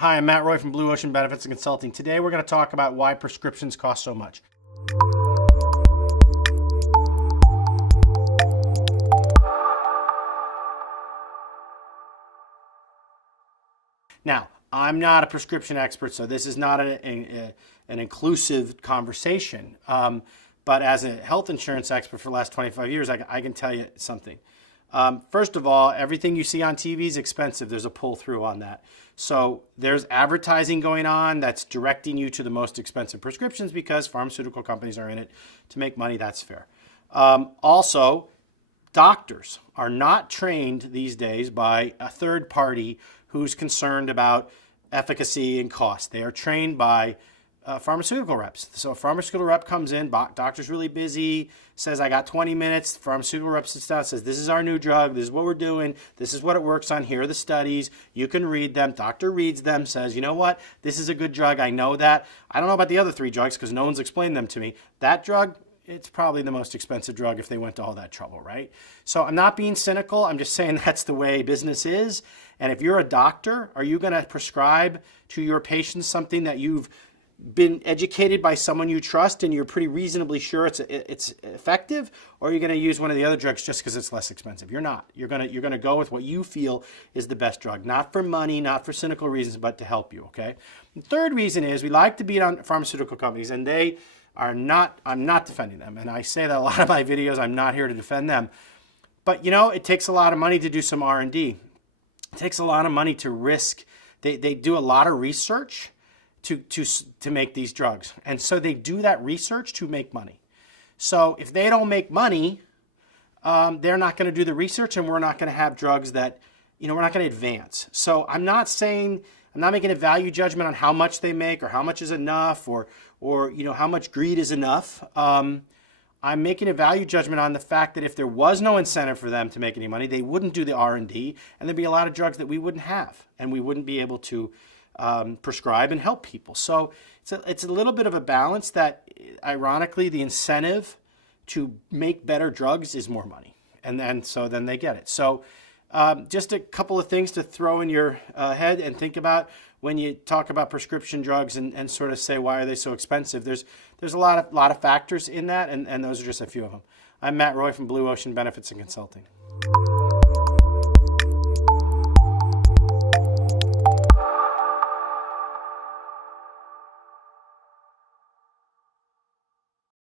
Hi, I'm Matt Roy from Blue Ocean Benefits and Consulting. Today we're going to talk about why prescriptions cost so much. Now, I'm not a prescription expert, so this is not an inclusive conversation. But as a health insurance expert for the last 25 years, I can tell you something. First of all, everything you see on TV is expensive. There's a pull through on that. So there's advertising going on that's directing you to the most expensive prescriptions because pharmaceutical companies are in it to make money. That's fair. Also, doctors are not trained these days by a third party who's concerned about efficacy and cost. They are trained by pharmaceutical reps. So a pharmaceutical rep comes in, doctor's really busy, says, I got 20 minutes. Pharmaceutical rep sits down, says, this is our new drug. This is what we're doing. This is what it works on. Here are the studies. You can read them. Doctor reads them, says, you know what? This is a good drug. I know that. I don't know about the other three drugs because no one's explained them to me. That drug, it's probably the most expensive drug if they went to all that trouble, right? So I'm not being cynical. I'm just saying that's the way business is. And if you're a doctor, are you going to prescribe to your patients something that you've been educated by someone you trust and you're pretty reasonably sure it's effective, or are you going to use one of the other drugs just because it's less expensive? You're not. You're going to go with what you feel is the best drug, not for money, not for cynical reasons, but to help you, okay? The third reason is we like to beat on pharmaceutical companies, and they are not, I'm not defending them, and I say that a lot of my videos, I'm not here to defend them, but you know, it takes a lot of money to do some R&D. It takes a lot of money to risk. They do a lot of research to make these drugs. And so they do that research to make money. So if they don't make money, they're not going to do the research, and we're not going to have drugs that, you know, we're not going to advance. So I'm not making a value judgment on how much they make or how much is enough or you know, how much greed is enough. I'm making a value judgment on the fact that if there was no incentive for them to make any money, they wouldn't do the R&D, and there'd be a lot of drugs that we wouldn't have, and we wouldn't be able to prescribe and help people. So it's a little bit of a balance that, ironically, the incentive to make better drugs is more money, and then they get it. So just a couple of things to throw in your head and think about when you talk about prescription drugs and sort of say, why are they so expensive? There's a lot of factors in that, and those are just a few of them. I'm Matt Roy from Blue Ocean Benefits and Consulting.